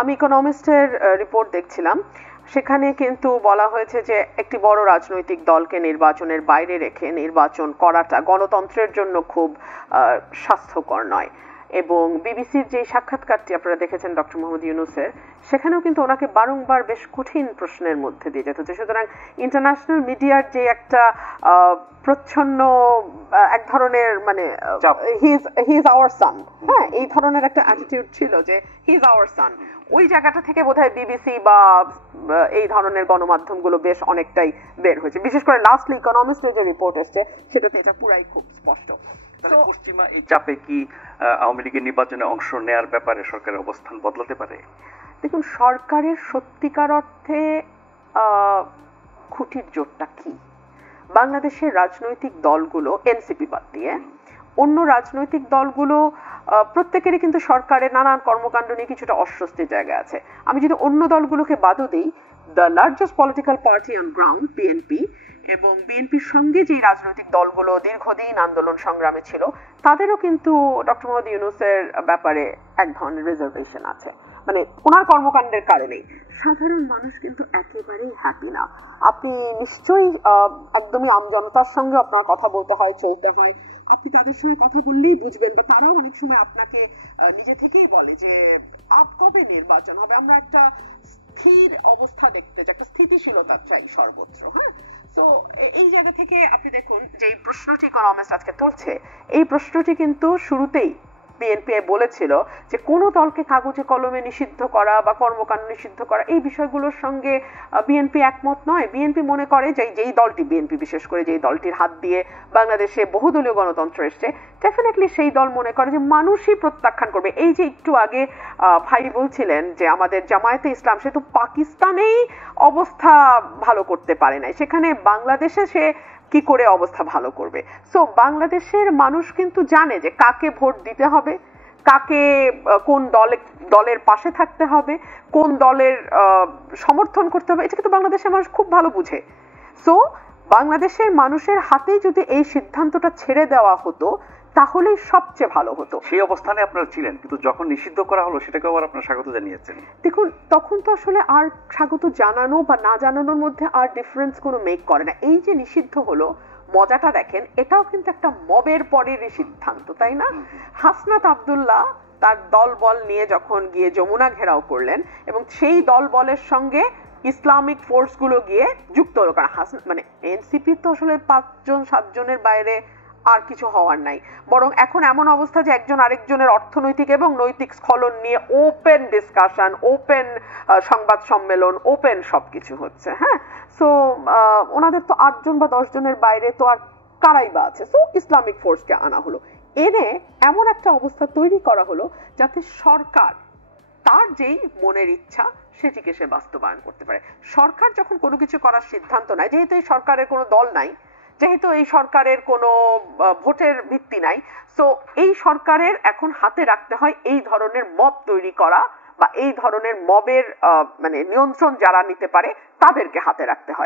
আমি ইকোনমিস্টের রিপোর্ট দেখছিলাম, সেখানে কিন্তু বলা হয়েছে যে একটি বড় রাজনৈতিক দলকে নির্বাচনের বাইরে রেখে নির্বাচন করাটা গণতন্ত্রের জন্য খুব স্বাস্থ্যকর নয়। এবং বিবিসির যে সাক্ষাৎকারটি আপনারা দেখেছেন ডক্টর মোহাম্মদ ইউনূসের, সেখানেও কিন্তু ওনাকে বারংবার বেশ কঠিন প্রশ্নের মধ্যে দিয়ে যেতে হচ্ছে। সুতরাং ইন্টারন্যাশনাল মিডিয়ার যে একটা প্রচ্ছন্ন এক ধরনের মানে হি ইজ আওয়ার সান, হ্যাঁ, এই ধরনের একটা অ্যাটিটিউড ছিল যে হি ইজ আওয়ার সান, ওই জায়গাটা থেকে বোধহয় বিবিসি বা এই ধরনের গণমাধ্যমগুলো বেশ অনেকটাই বের হয়েছে। বিশেষ করে লাস্টলি ইকোনমিস্টের যে রিপোর্ট এসছে সেটাতে এটা পুরাই খুব স্পষ্ট। পশ্চিমা এই চাপে কি আওয়ামী লীগের নির্বাচনে অংশ নেয়ার ব্যাপারে সরকারের অবস্থান বদলাতে পারে? দেখুন, সরকারের সত্যিকার অর্থে খুঁটির জোরটা কি? বাংলাদেশের রাজনৈতিক দলগুলো, এনসিপি বাদ দিয়ে অন্য রাজনৈতিক দলগুলো প্রত্যেকেরই কিন্তু সরকারের নানান কর্মকাণ্ড নিয়ে কিছুটা অস্বস্তির জায়গা আছে। আমি যদি অন্য দলগুলোকে বাদও দিই, the largest political party on ground BNP, এবং বিএনপির সঙ্গে যে রাজনৈতিক দলগুলো দীর্ঘদিন আন্দোলন সংগ্রামে ছিল, তাদেরও কিন্তু ডক্টর মোহাম্মদ ইউনূসের ব্যাপারে এক ধরনের রিজার্ভেশন আছে, মানে ওনার কর্মকাণ্ডের কারণেই। সাধারণ মানুষ কিন্তু একেবারেই হ্যাপি না। আপনি নিশ্চয়ই একদমই আমজনতার সঙ্গে আপনার কথা বলতে হয়, চলতে হয়, আপনি তাদের সঙ্গে কথা বললেই বুঝবেন, বা তারাও অনেক সময় আপনাকে নিজে থেকেই বলে যে কবে নির্বাচন হবে, আমরা একটা স্থির অবস্থা দেখতে চাই, একটা স্থিতিশীলতা চাই সর্বত্র। হ্যাঁ, তো এই জায়গা থেকে আপনি দেখুন যে এই প্রশ্নটি ইকোনমিস্ট আজকে তুলছে, এই প্রশ্নটি কিন্তু শুরুতেই বিএনপি বলেছিল যে কোনো দলকে কাগজে কলমে নিষিদ্ধ করা বা কর্মকাণ্ড নিষিদ্ধ করা, এই বিষয়গুলোর সঙ্গে বিএনপি একমত নয়। বিএনপি মনে করে যে যেই দলটি, বিএনপি বিশেষ করে যেই দলটির হাত দিয়ে বাংলাদেশে বহুদলীয় গণতন্ত্র এসছে, ডেফিনেটলি সেই দল মনে করে যে মানুষই প্রত্যাখ্যান করবে। এই যে একটু আগে ভাই বলছিলেন যে আমাদের জামায়াতে ইসলাম, সে তো পাকিস্তানেই অবস্থা ভালো করতে পারে নাই, সেখানে বাংলাদেশে সে কি করে অবস্থা ভালো করবে? সো বাংলাদেশের মানুষ কিন্তু জানে যে কাকে ভোট দিতে হবে, কাকে কোন দলের পাশে থাকতে হবে, কোন দলের সমর্থন করতে হবে, এটা কিন্তু বাংলাদেশের মানুষ খুব ভালো বুঝে। সো বাংলাদেশের মানুষের হাতেই যদি এই সিদ্ধান্তটা ছেড়ে দেওয়া হতো তাহলেই সবচেয়ে ভালো হতো। সেই অবস্থানে আপনারা ছিলেন, কিন্তু যখন নিষিদ্ধ করা হলো সেটাকে আবার আপনারা স্বাগত জানিয়েছেন। দেখুন, তখন তো আসলে আর স্বাগত জানানো বা না জানানোর মধ্যে আর ডিফারেন্স কোনো মেক করে না। এই যে নিষিদ্ধ হলো, মজাটা দেখেন, এটাও কিন্তু একটা মবের পরেরই সিদ্ধান্ত, তাই না? হাসনাত আব্দুল্লাহ তার দল বল নিয়ে যখন গিয়ে যমুনা ঘেরাও করলেন, এবং সেই দল বলের সঙ্গে ইসলামিক ফোর্স গুলো গিয়ে যুক্ত হলো, কারণ মানে এনসিপি তো আসলে 5-7 জনের বাইরে আর কিছু হওয়ার নাই। বরং এখন এমন অবস্থা যে একজন আরেকজনের অর্থনৈতিক এবং নৈতিক স্খলন নিয়ে ওপেন ডিসকাশন, ওপেন সংবাদ সম্মেলন, ওপেন সবকিছু হচ্ছে। হ্যাঁ, সো ওনাদের তো 8 জন বা 10 জনের বাইরে তো আর কারাই বা আছে। সো ইসলামিক ফোর্সকে আনা হলো, এনে এমন একটা অবস্থা তৈরি করা হলো যাতে সরকার তার যেই মনের ইচ্ছা সেটিকে সে বাস্তবায়ন করতে পারে। সরকার যখন কোনো কিছু করার সিদ্ধান্ত নেয়, যেহেতু এই সরকারের কোনো দল নাই, যেহেতু এই সরকারের কোনো ভোটের ভিত্তি নাই, সো এই সরকারের এখন হাতে রাখতে হয় এই ধরনের মব তৈরি করা, বা এই ধরনের মবের মানে নিয়ন্ত্রণ যারা নিতে পারে তাদেরকে হাতে রাখতে হয়।